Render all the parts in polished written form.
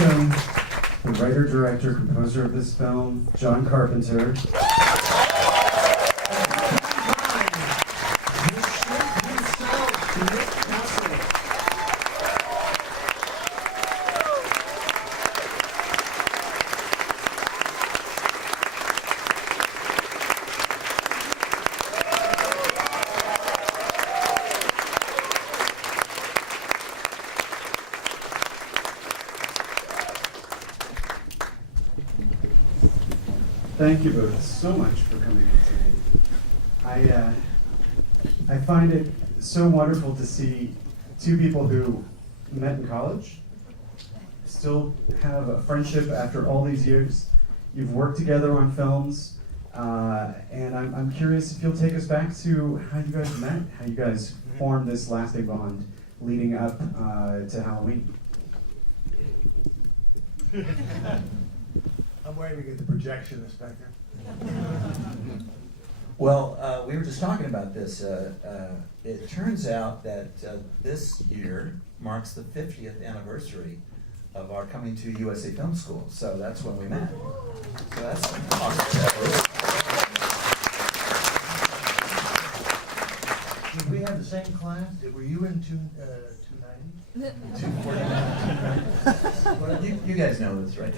welcome the writer, director, composer of this film, John Carpenter. Thank you both so much for coming in today. I find it so wonderful to see two people who met in college, still have a friendship after all these years. You've worked together on films, and I'm curious if you'll take us back to how you guys met, how you guys formed this lasting bond leading up to Halloween. I'm waiting to get the projection, Inspector. Well, we were just talking about this. It turns out that this year marks the 50th anniversary of our coming to USA Film School. So that's when we met. So that's awesome. Did we have the same class? Were you in 290? 249? Well, you guys know this, right?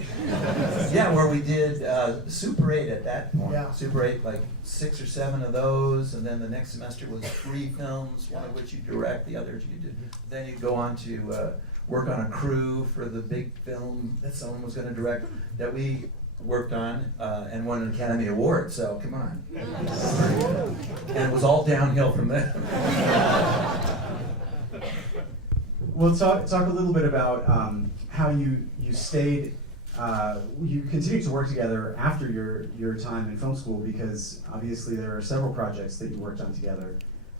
Yeah, where we did Super 8 at that point. Yeah. Super 8, like 6 or 7 of those, and then the next semester was 3 films, one of which you direct, the others you did. Then you go on to work on a crew for the big film that someone was going to direct that we worked on and won an Academy Award, so come on. And it was all downhill from there. Well, talk a little bit about how you stayed, you continued to work together after your time in film school, because obviously there are several projects that you worked on together.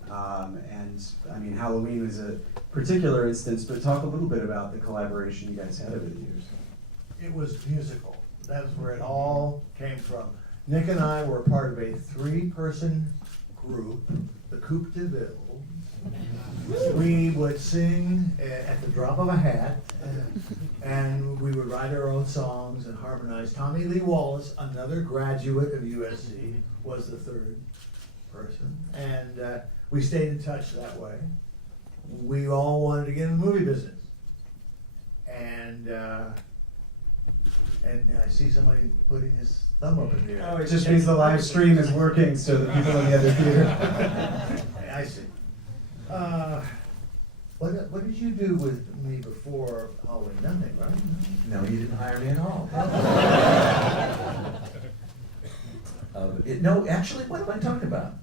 And I mean, Halloween is a particular instance, but talk a little bit about the collaboration you guys had over the years. It was musical. That was where it all came from. Nick and I were part of a 3-person group, the Coupe de Ville. We would sing at the drop of a hat, and we would write our own songs and harmonize. Tommy Lee Wallace, another graduate of USC, was the 3rd person, and we stayed in touch that way. We all wanted to get in the movie business, and I see somebody putting his thumb up in the air. Oh, it just means the live stream is working, so the people in the other theater. I see. What did you do with me before Halloween? Nothing, right? No, you didn't hire me at all. No, actually, what am I talking about?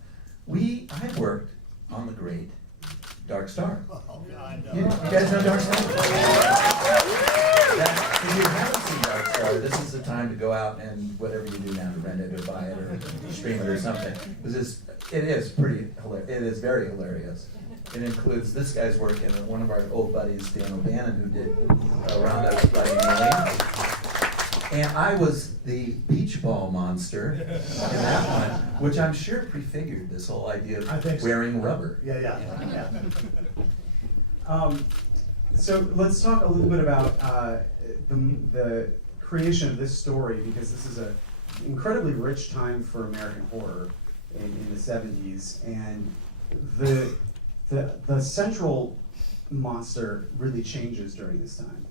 I worked on the great Dark Star. Oh, God, no. You guys know Dark Star? If you haven't seen Dark Star, this is the time to go out and whatever you do now to rent it or buy it or stream it or something. Because it is pretty hilarious. It is very hilarious. It includes this guy's work and one of our old buddies, Dan O'Bannon, who did Roundup Riding Alien. And I was the beach ball monster in that one, which I'm sure prefigured this whole idea I think of so. wearing rubber. Yeah. So let's talk a little bit about the creation of this story, because this is an incredibly rich time for American horror in the 70s, and the central monster really changes during this time.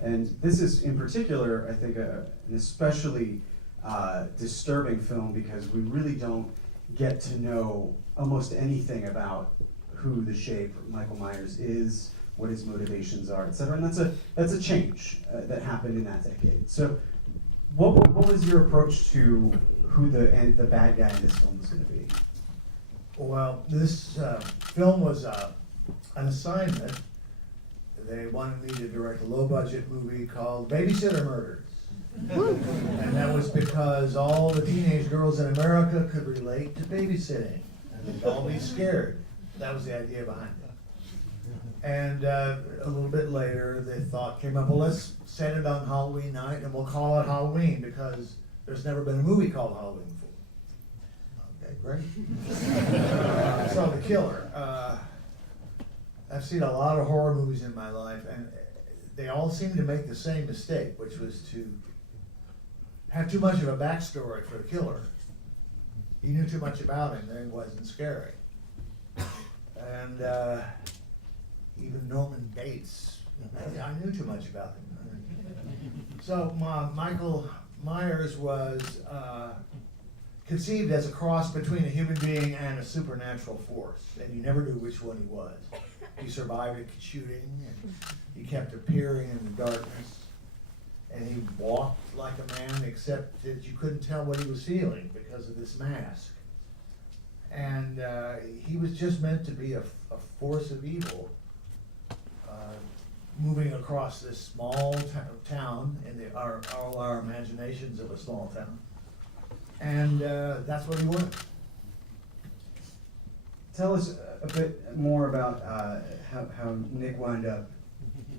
And this is, in particular, I think, an especially disturbing film, because we really don't get to know almost anything about who the shape Michael Myers is, what his motivations are, etc. And that's a change that happened in that decade. So, what was your approach to who the bad guy in this film was going to be? Well, this film was an assignment. They wanted me to direct a low-budget movie called Babysitter Murders. And that was because all the teenage girls in America could relate to babysitting. And they'd all be scared. That was the idea behind it. And a little bit later, the thought came up, well, let's set it on Halloween night, and we'll call it Halloween, because there's never been a movie called Halloween before. Okay, great. So The Killer. I've seen a lot of horror movies in my life, and they all seemed to make the same mistake, which was to have too much of a backstory for the killer. You knew too much about him, then it wasn't scary. And even Norman Bates, I knew too much about him. So Michael Myers was conceived as a cross between a human being and a supernatural force, and you never knew which one he was. He survived a shooting, and he kept appearing in the darkness, and he walked like a man, except that you couldn't tell what he was feeling because of this mask. And he was just meant to be a force of evil, moving across this small town in all our imaginations of a small town. And that's what he wanted. Tell us a bit more about how Nick wound up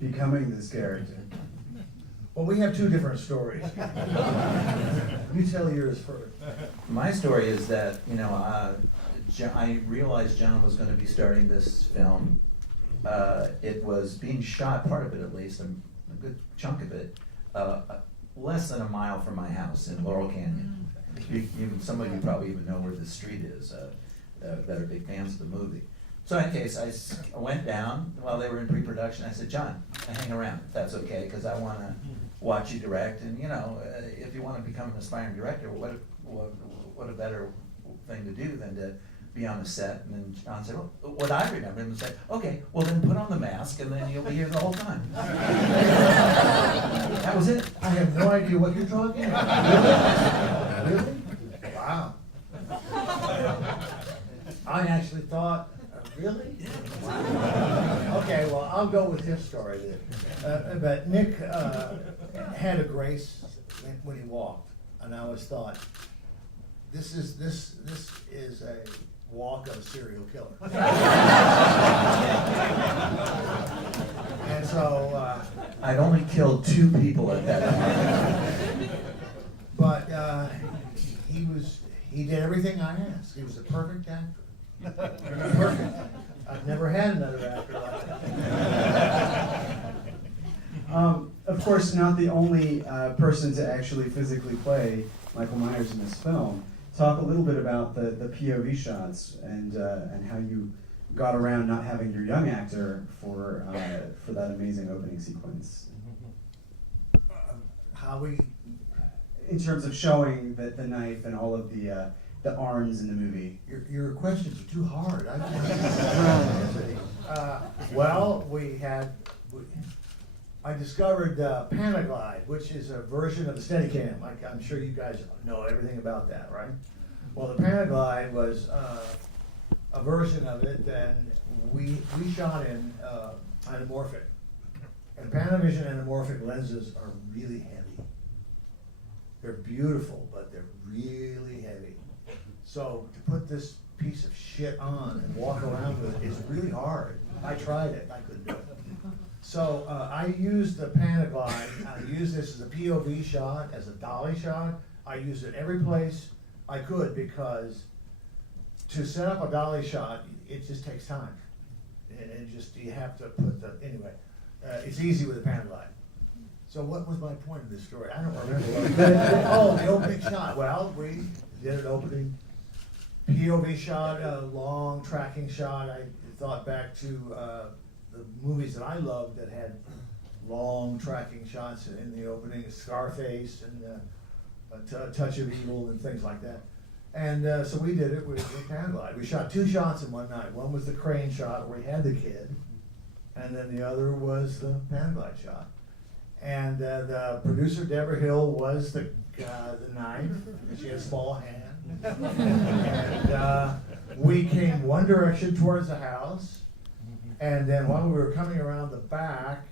becoming this character. Well, we have two different stories. You tell yours first. My story is that, I realized John was going to be starting this film. It was being shot, part of it at least, a good chunk of it, less than a mile from my house in Laurel Canyon. Some of you probably even know where the street is, that are big fans of the movie. So in case, I went down while they were in pre-production. I said, John, hang around if that's okay, because I want to watch you direct. And if you want to become an aspiring director, what a better thing to do than to be on the set. And then John said, well, what I remember him say, okay, well then put on the mask and then you'll be here the whole time. That was it. I have no idea what you're talking about. Really? Wow. I actually thought, really? Okay, well, I'll go with his story then. But Nick had a grace when he walked, and I always thought, this is a walk of a serial killer. And so I'd only killed 2 people at that time. but he did everything I asked. He was a perfect actor. Perfect. I've never had another actor like that. Of course, not the only person to actually physically play Michael Myers in this film. Talk a little bit about the POV shots and how you got around not having your young actor for that amazing opening sequence. How we... In terms of showing the knife and all of the arms in the movie. Your questions are too hard. Well, I discovered Panaglide, which is a version of the Steadicam. I'm sure you guys know everything about that, right? Well, the Panaglide was a version of it that we shot in anamorphic. And Panavision anamorphic lenses are really heavy. They're beautiful, but they're really heavy. So to put this piece of shit on and walk around with it is really hard. I tried it, I couldn't do it. So I used the Panaglide. I used this as a POV shot, as a dolly shot. I used it every place I could because to set up a dolly shot, it just takes time. And you have to put anyway, it's easy with a Panaglide. So what was my point of this story? I don't remember. The opening shot. Well, we did an opening POV shot, a long tracking shot. I thought back to the movies that I loved that had long tracking shots in the opening, Scarface and A Touch of Evil and things like that. And so we did it with Panaglide. We shot 2 shots in one night. One was the crane shot where we had the kid, and then the other was the Panaglide shot. And the producer, Deborah Hill, was the knife. She had a small hand. And we came one direction towards the house. And then while we were coming around the back,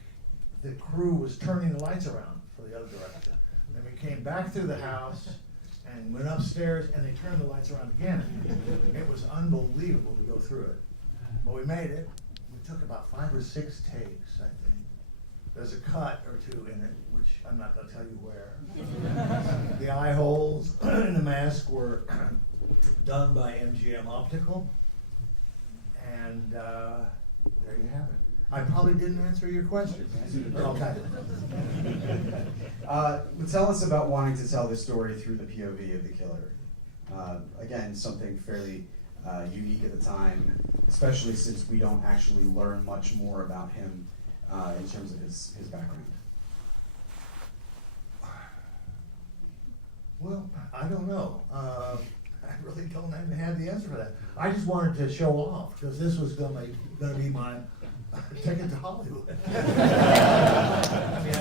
the crew was turning the lights around for the other direction. Then we came back through the house and went upstairs, and they turned the lights around again. It was unbelievable to go through it. But we made it. We took about 5 or 6 takes, I think. There's a cut or 2 in it, which I'm not going to tell you where. The eye holes in the mask were done by MGM Optical. And there you have it. I probably didn't answer your question. Okay. Tell us about wanting to tell this story through the POV of the killer. Again, something fairly unique at the time, especially since we don't actually learn much more about him in terms of his background. Well, I don't know. I really don't even have the answer for that. I just wanted to show off, because this was gonna be my ticket to Hollywood. I mean,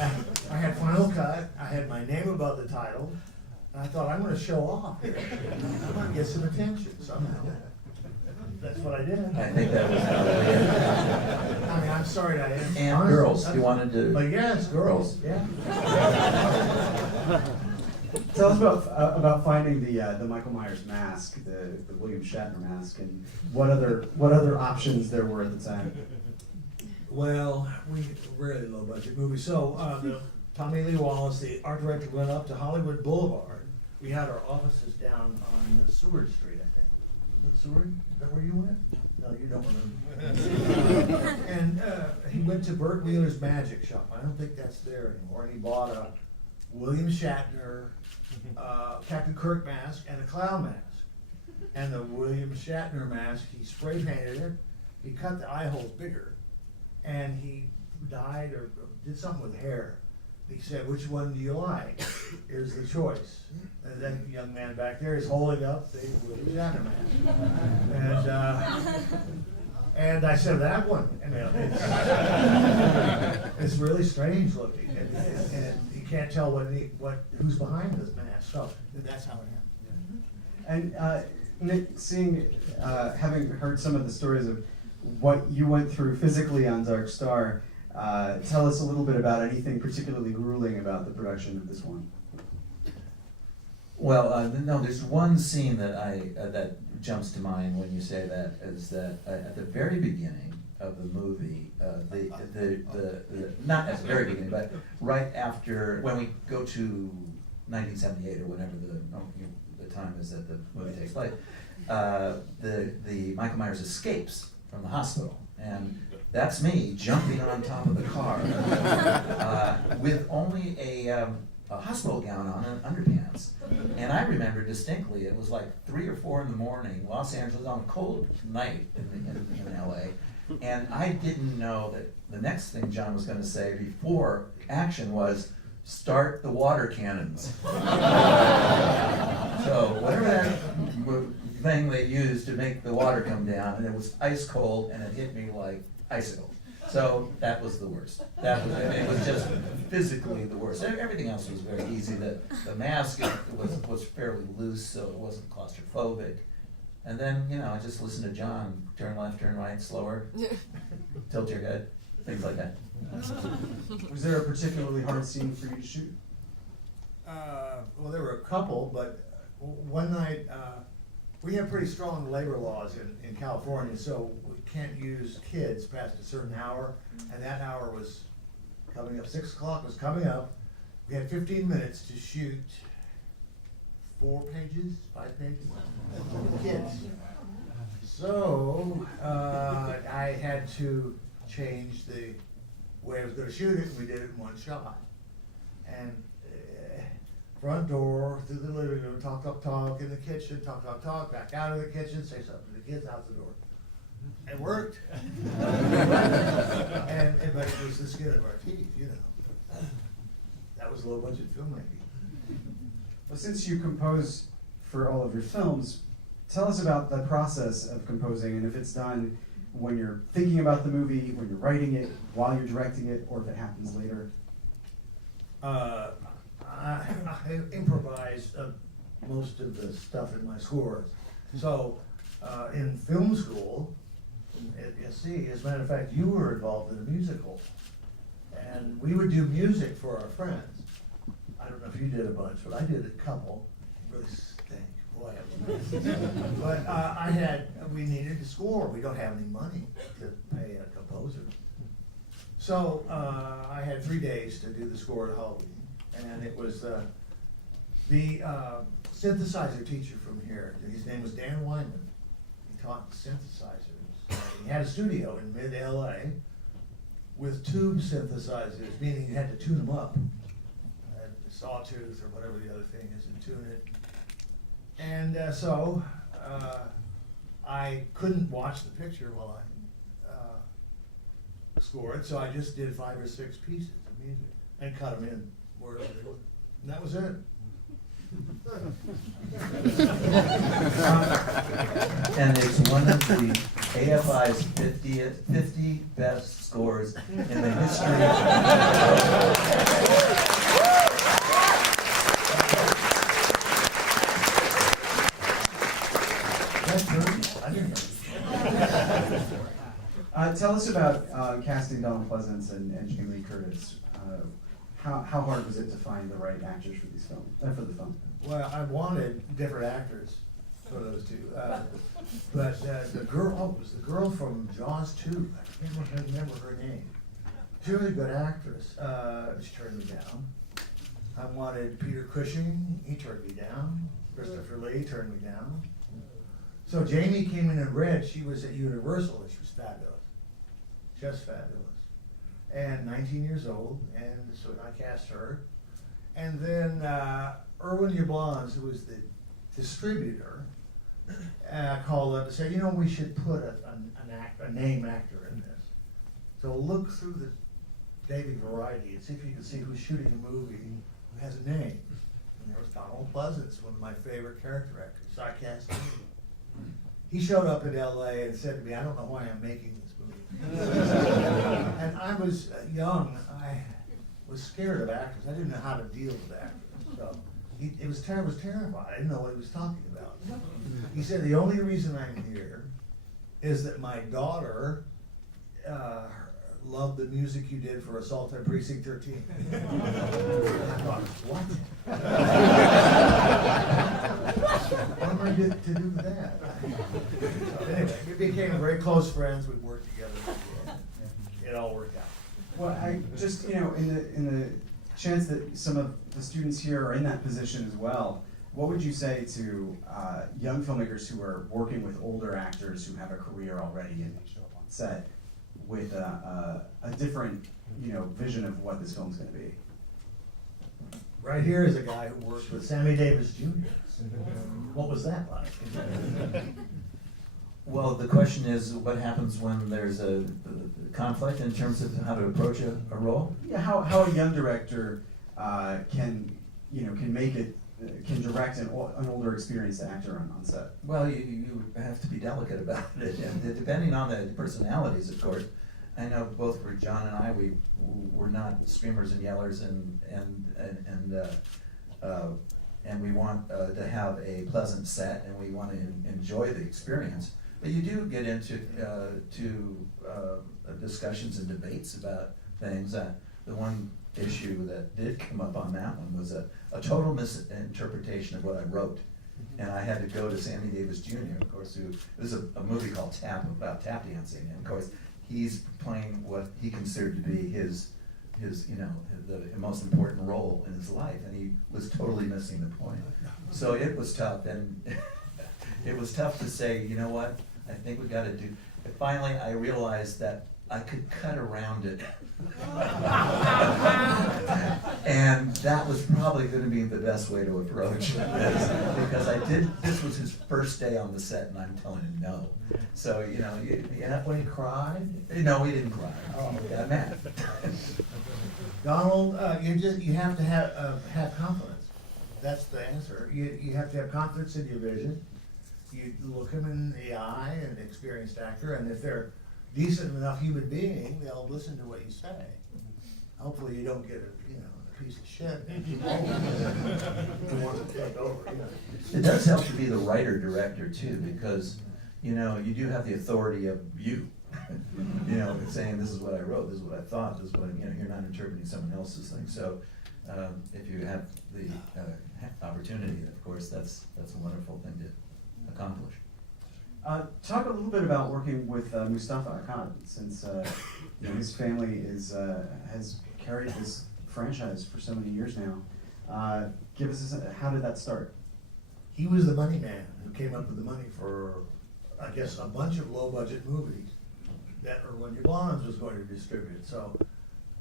I had Final Cut, I had my name above the title, and I thought, I'm gonna show off here. I'm gonna get some attention somehow. That's what I did. I think that was probably it. I mean, I'm sorry to answer. And honestly, girls, you wanted to. But yes, girls, yeah. Tell us about finding the Michael Myers mask, the William Shatner mask, and what other options there were at the time. Well, we really low budget movie. So Tommy Lee Wallace, the art director, went up to Hollywood Boulevard. We had our offices down on Seward Street, I think. Was it Seward? Is that where you went? No, you don't remember. And he went to Burt Wheeler's Magic Shop. I don't think that's there anymore. And he bought a William Shatner, Captain Kirk mask and a clown mask. And the William Shatner mask, he spray painted it. He cut the eye holes bigger. And he dyed or did something with hair. He said, "Which one do you like? Here's the choice." And then the young man back there is holding up the William Shatner mask. And I said, "That one." And it's really strange looking, and you can't tell who's behind this mask. So that's how it happened. And Nick, having heard some of the stories of what you went through physically on Dark Star, tell us a little bit about anything particularly grueling about the production of this one. Well, no, there's one scene that that jumps to mind when you say that, is that at the very beginning of the movie, not at the very beginning, but right after, when we go to 1978 or whenever the time is that the movie takes place, the Michael Myers escapes from the hospital, and that's me jumping on top of the car with only a hospital gown on and underpants. And I remember distinctly, it was like 3 or 4 in the morning, Los Angeles, on a cold night in LA, and I didn't know that the next thing John was going to say before action was, "Start the water cannons." So whatever that thing they used to make the water come down, and it was ice cold, and it hit me like icicles. So that was the worst. It was just physically the worst. Everything else was very easy. The mask was fairly loose, so it wasn't claustrophobic. And then, I just listened to John, turn left, turn right, slower, tilt your head, things like that. Was there a particularly hard scene for you to shoot? Well, there were a couple, but one night, we have pretty strong labor laws in California, so we can't use kids past a certain hour, and that hour was coming up. 6 o'clock was coming up. We had 15 minutes to shoot 4 pages, 5 pages, kids. So I had to change the way I was going to shoot it, and we did it in one shot. And front door, through the living room, talk, in the kitchen, talk, back out of the kitchen, say something to the kids, out the door. It worked. But it was the skin of our teeth, That was low budget filmmaking. Well, since you compose for all of your films, tell us about the process of composing, and if it's done when you're thinking about the movie, when you're writing it, while you're directing it, or if it happens later. I improvise most of the stuff in my scores. So in film school, at SC, as a matter of fact, you were involved in a musical. And we would do music for our friends. I don't know if you did a bunch, but I did a couple. Really stink. Boy, I was But we needed to score. We don't have any money to pay a composer. So I had 3 days to do the score to Halloween. And it was the synthesizer teacher from here. His name was Dan Wyman. He taught synthesizers. He had a studio in mid-LA, with tube synthesizers, meaning you had to tune them up. Sawtooth or whatever the other thing is, and tune it. And so I couldn't watch the picture while I scored, so I just did 5 or 6 pieces of music and cut them in wherever they were. And that was it. And it's one of the AFI's 50 best scores in the history of That's true. I didn't know. Tell us about casting Donald Pleasance and Jamie Lee Curtis. How hard was it to find the right actors for these films, for the film? Well, I wanted different actors for those two, but the girl, it was the girl from Jaws 2. I can't remember her name. She was a good actress. She turned me down. I wanted Peter Cushing. He turned me down. Christopher Lee turned me down. So Jamie came in and read. She was at Universal, and she was fabulous, just fabulous. And 19 years old, and so I cast her. And then Erwin Yablans, who was the distributor, called up and said, you know, we should put a name actor in this. So look through the daily variety and see if you can see who's shooting a movie who has a name. And there was Donald Pleasance, one of my favorite character actors. So I cast him. He showed up in LA and said to me, I don't know why I'm making this movie. And I was young. I was scared of actors. I didn't know how to deal with actors. So it was terrifying. I didn't know what he was talking about. He said, the only reason I'm here is that my daughter loved the music you did for Assault on Precinct 13. I thought, what? What am I to do with that? So anyway, we became very close friends. We worked together. It all worked out. Well, I just, you know, in the chance that some of the students here are in that position as well, what would you say to young filmmakers who are working with older actors who have a career already and show up on set with a different, you know, vision of what this film's going to be? Right here is a guy who worked with Sammy Davis Jr. What was that like? Well, the question is, what happens when there's a conflict in terms of how to approach a role? Yeah, how a young director can make it, can direct an older experienced actor on set. Well, you have to be delicate about it, and depending on the personalities, of course. I know both for John and I, we're not screamers and yellers, and we want to have a pleasant set, and we want to enjoy the experience. But you do get into discussions and debates about things. The one issue that did come up on that one was a total misinterpretation of what I wrote. And I had to go to Sammy Davis Jr., of course, who, this is a movie called Tap, about tap dancing. And of course, he's playing what he considered to be his you know, the most important role in his life, and he was totally missing the point. So it was tough, and it was tough to say, you know what, I think we got to do. And finally, I realized that I could cut around it. And that was probably going to be the best way to approach this, because this was his first day on the set, and I'm telling him no. So, you know, when he cried, no, he didn't cry. Oh, he got mad. Donald, you have to have confidence. That's the answer. You have to have confidence in your vision. You look him in the eye, an experienced actor, and if they're decent enough human being, they'll listen to what you say. Hopefully, you don't get a piece of shit. You want to take over. You know. It does help to be the writer-director too, because you know you do have the authority of you. You know, saying this is what I wrote, this is what I thought, this is what you're not interpreting someone else's thing. So if you have the opportunity, of course, that's a wonderful thing to accomplish. Talk a little bit about working with Mustafa Khan, since his family has carried this franchise for so many years now. Give us how did that start? He was the money man who came up with the money for, I guess, a bunch of low-budget movies. that Erwin Yablans was going to distribute. So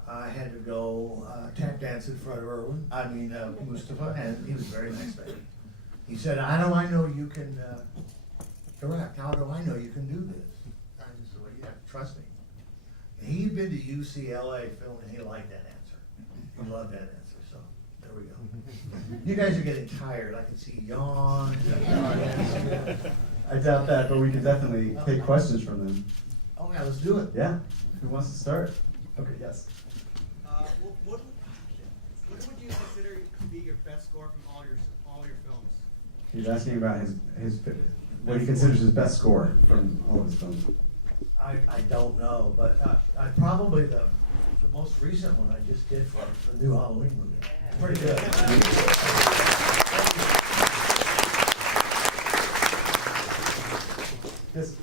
I had to go tap dance in front of Mustafa, and he was a very nice man. He said, "How do I know you can direct? How do I know you can do this?" I just said, "Well, you have to trust me." And he'd been to UCLA film, and he liked that answer. He loved that answer. So there we go. You guys are getting tired. I can see yawns. I doubt that, but we can definitely take questions from them. Oh yeah, let's do it. Yeah, who wants to start? Okay, yes. What would you consider to be your best score from all your films? He's asking about his what he considers his best score from all of his films. I don't know, but I probably the most recent one I just did for the new Halloween movie. Pretty good. Yes.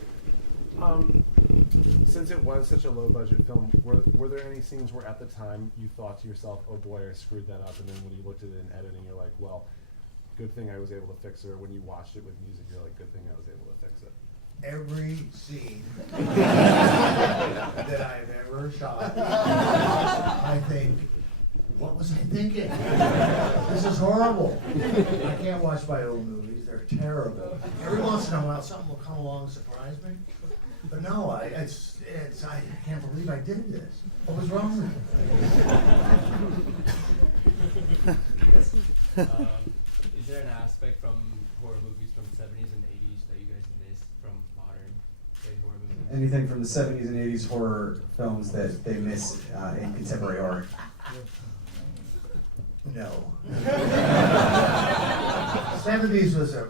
Since it was such a low budget film, were there any scenes where at the time you thought to yourself, "Oh boy, I screwed that up," and then when you looked at it in editing, you're like, "Well, good thing I was able to fix it," or when you watched it with music, you're like, "Good thing I was able to fix it"? Every scene that I've ever shot, I think, what was I thinking? This is horrible. I can't watch my old movies. They're terrible. Every once in a while, something will come along and surprise me. But no, I can't believe I did this. What was wrong with me? Is there an aspect from horror movies from the 70s and 80s that you guys missed from modern day horror movies? Anything from the 70s and 80s horror films that they miss in contemporary art? No. 70s was a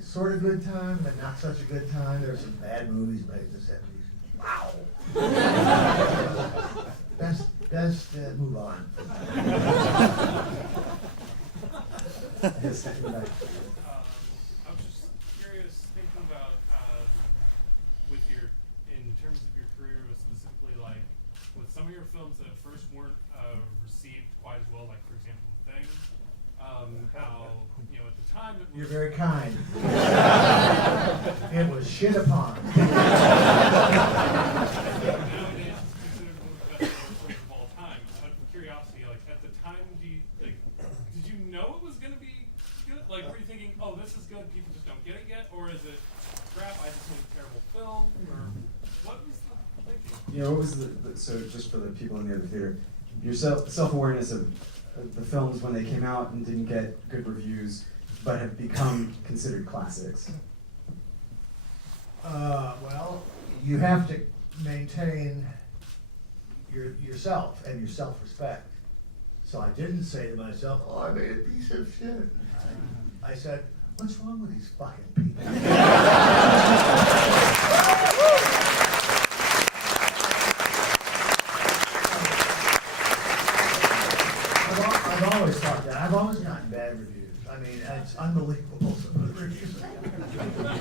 sort of good time, but not such a good time. There were some bad movies made in the 70s. Wow. Best move on. Yes, thank you. I was just curious, thinking about in terms of your career, specifically like with some of your films that at first weren't received quite as well, like for example, Thing. How at the time it was. You're very kind. It was shit upon. Nowadays, it's considered one of the best horror films of all time. Out of curiosity, like at the time, did you know it was going to be good? Like, were you thinking, "Oh, this is good, people just don't get it yet," or is it, "Crap, I just made a terrible film," or what was the thinking? What was so just for the people in the other theater, your self-awareness of the films when they came out and didn't get good reviews, but have become considered classics? Well, you have to maintain yourself and your self-respect. So I didn't say to myself, "Oh, I made a piece of shit." I said, "What's wrong with these fucking people?" I've always thought that. I've always gotten bad reviews. I mean, it's unbelievable, some of the reviews.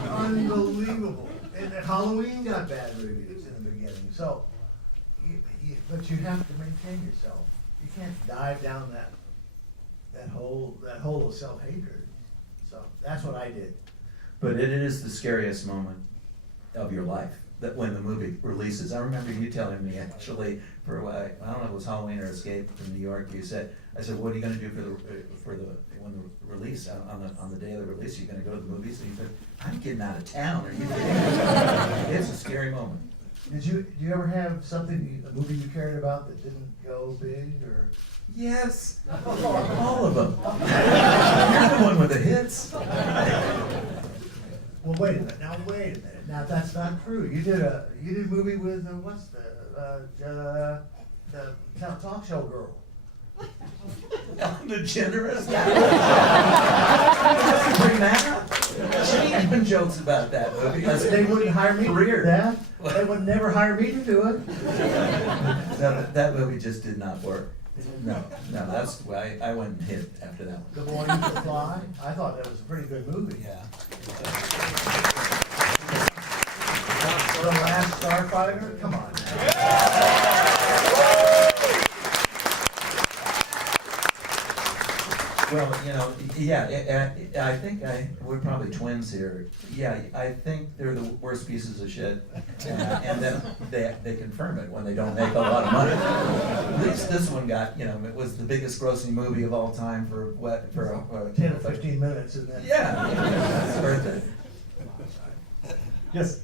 Unbelievable. And Halloween got bad reviews in the beginning. So, but you have to maintain yourself. You can't dive down that hole of self-hatred. So that's what I did. But it is the scariest moment of your life, that when the movie releases. I remember you telling me actually for a while, I don't know if it was Halloween or Escape from New York. I said, "What are you going to do when the release on the day of the release? Are you going to go to the movies?" And he said, "I'm getting out of town. Are you kidding?" It's a scary moment. Do you ever have a movie you cared about that didn't go big, or? Yes, all of them. You're the one with the hits. Well, wait a minute. Now that's not true. You did a movie with the talk show girl. Ellen DeGeneres. Bring that up. She even jokes about that movie. Because they wouldn't hire me to do that. They would never hire me to do it. That movie just did not work. No, that's why I went and hid after that one. The More You Can Fly. I thought that was a pretty good movie. Yeah. The Last Starfighter. Come on. Well, you know, yeah, I think we're probably twins here. Yeah, I think they're the worst pieces of shit. And then they confirm it when they don't make a lot of money. At least this one got, you know, it was the biggest grossing movie of all time for what, for 10 or 15 minutes and then. Yeah, it's worth it. Yes.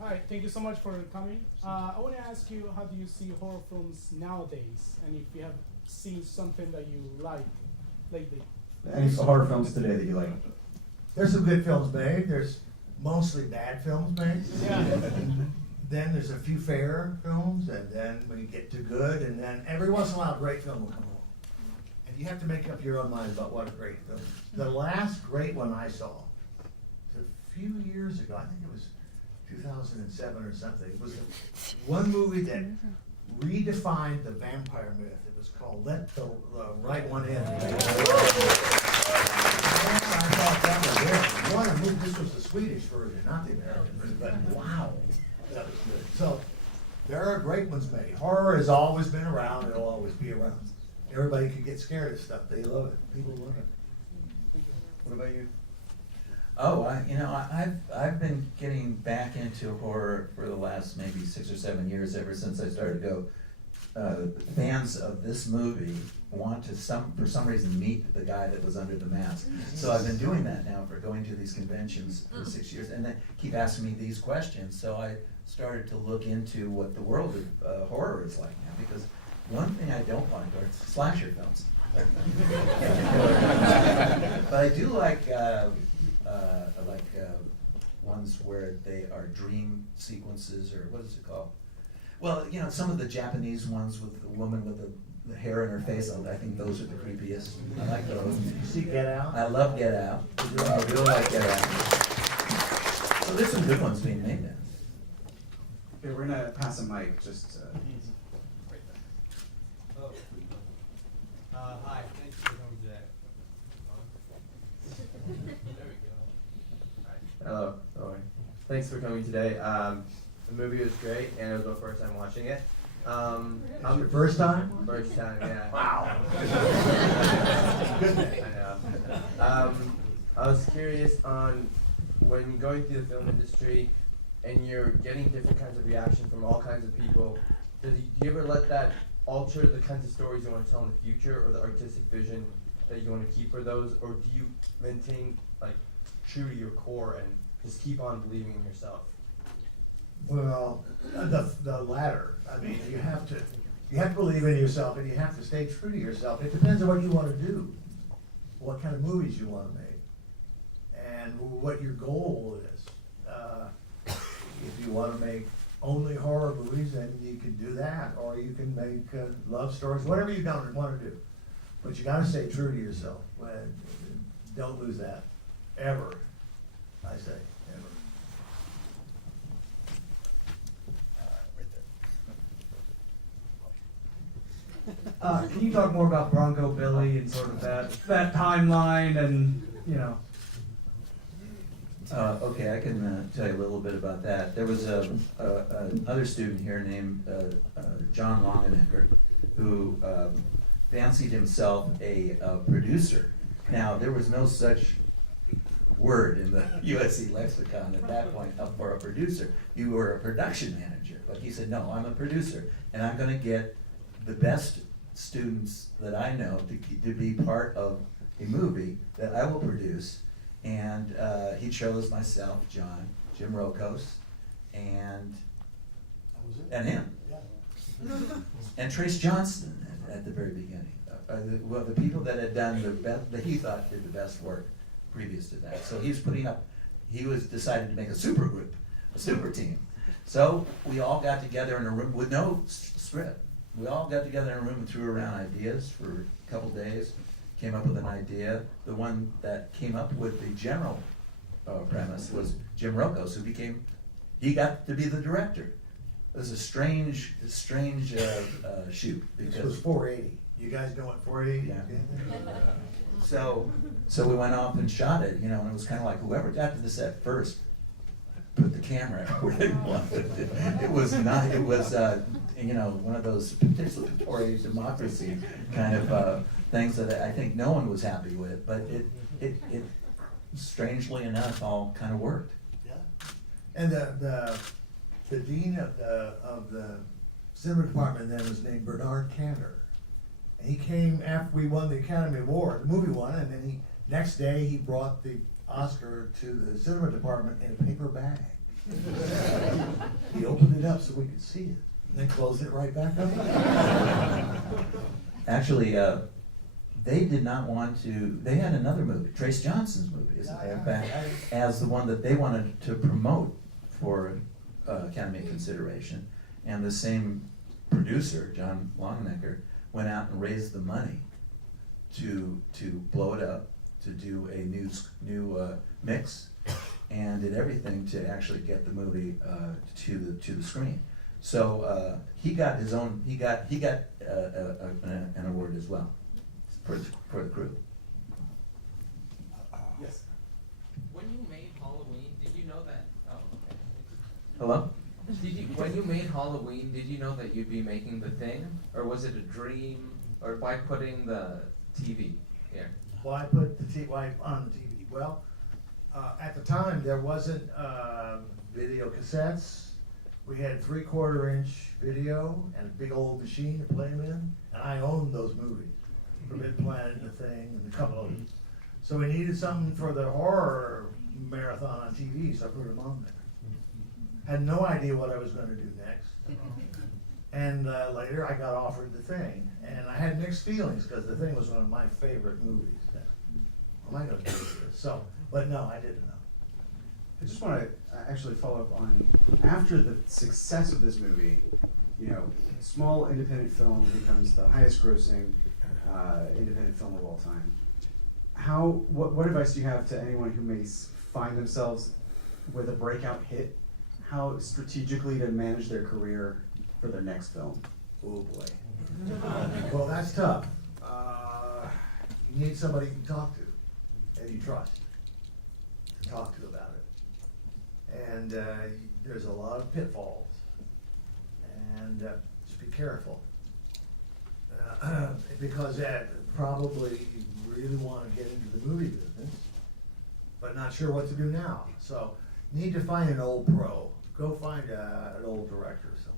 Hi, thank you so much for coming. I want to ask you, how do you see horror films nowadays, and if you have seen something that you like lately? Any horror films today that you like? There's some good films made. There's mostly bad films made. Yeah. Then there's a few fair films, and then we get to good, and then every once in a while a great film will come along. And you have to make up your own mind about what a great film is. The last great one I saw was a few years ago. I think it was 2007 or something. It was one movie that redefined the vampire myth. It was called Let the Right One In. I thought that was it. What a movie. This was the Swedish version, not the American version, but wow, that was good. So there are great ones made. Horror has always been around. It'll always be around. Everybody can get scared of stuff. They love it. People love it. What about you? Oh, I've been getting back into horror for the last maybe 6 or 7 years, ever since I started to go. Fans of this movie want to for some reason meet the guy that was under the mask. So I've been doing that now, for going to these conventions for 6 years, and they keep asking me these questions. So I started to look into what the world of horror is like now, because one thing I don't like are slasher films. But I do like ones where they are dream sequences, or what is it called? Well, you know, some of the Japanese ones with the woman with the hair in her face, I think those are the creepiest. I like those. You see Get Out? I love Get Out. I really like Get Out. So there's some good ones being made now. Okay, we're gonna pass a mic, just, Oh. Hi, thanks for coming today. There we go. Hello. Oh, thanks for coming today. The movie was great, and it was my first time watching it. That's your first time? First time, yeah. Wow. I know. I was curious on when you're going through the film industry and you're getting different kinds of reaction from all kinds of people. Do you ever let that alter the kinds of stories you want to tell in the future, or the artistic vision that you want to keep for those, or do you maintain like true to your core and just keep on believing in yourself? Well, the latter. I mean, you have to believe in yourself, and you have to stay true to yourself. It depends on what you want to do, what kind of movies you want to make, and what your goal is. If you want to make only horror movies, then you can do that, or you can make love stories, whatever you don't want to do. But you got to stay true to yourself. Don't lose that, ever. I say, ever. Can you talk more about Bronco Billy and sort of that timeline and, you know? Okay, I can tell you a little bit about that. There was another student here named John Longenecker, who fancied himself a producer. Now, there was no such word in the USC lexicon at that point for a producer. You were a production manager. But he said, no, I'm a producer, and I'm going to get the best students that I know to be part of a movie that I will produce. And he chose myself, John, Jim Rokos, and him. And Trace Johnston at the very beginning. The people that had done the best, that he thought did the best work previous to that. So he was decided to make a super group, a super team. So we all got together in a room with no script. We all got together in a room and threw around ideas for a couple days. Came up with an idea. The one that came up with the general premise was Jim Rokos, he got to be the director. It was a strange shoot. This was 480. You guys know what 480 is? Yeah. So we went off and shot it, and it was kind of like whoever got to the set first put the camera where they wanted it. It was not, it was, one of those participatory democracy kind of things that I think no one was happy with, but it strangely enough all kind of worked. Yeah. And the dean of the cinema department then was named Bernard Cantor. And he came after we won the Academy Award, the movie won, and then next day he brought the Oscar to the cinema department in a paper bag. He opened it up so we could see it, and then closed it right back up. Actually, they did not want to, they had another movie, Trace Johnson's movie, as a matter of fact, as the one that they wanted to promote for Academy consideration. And the same producer, John Longnecker, went out and raised the money to blow it up, to do a new mix, and did everything to actually get the movie to the screen. So he got his own. He got an award as well for the crew. Yes. When you made Halloween, did you know that? Oh, okay. Hello? When you made Halloween, did you know that you'd be making The Thing, or was it a dream, or by putting the TV here? Why put the why on the TV? Well, at the time there wasn't video cassettes. We had 3/4-inch video and a big old machine to play them in, and I owned those movies, Forbidden Planet and The Thing and a couple of them. So we needed something for the horror marathon on TV, so I put them on there. Had no idea what I was going to do next. And later I got offered The Thing, and I had mixed feelings because The Thing was one of my favorite movies. What am I going to do with this? So, but no, I didn't know. I just want to actually follow up on, after the success of this movie, small independent film becomes the highest grossing independent film of all time. What advice do you have to anyone who may find themselves with a breakout hit? How strategically to manage their career for their next film? Oh boy. Well, that's tough. You need somebody you can talk to and you trust to talk to about it. And there's a lot of pitfalls. And just be careful. Because probably really want to get into the movie business, but not sure what to do now. So you need to find an old pro. Go find an old director or something.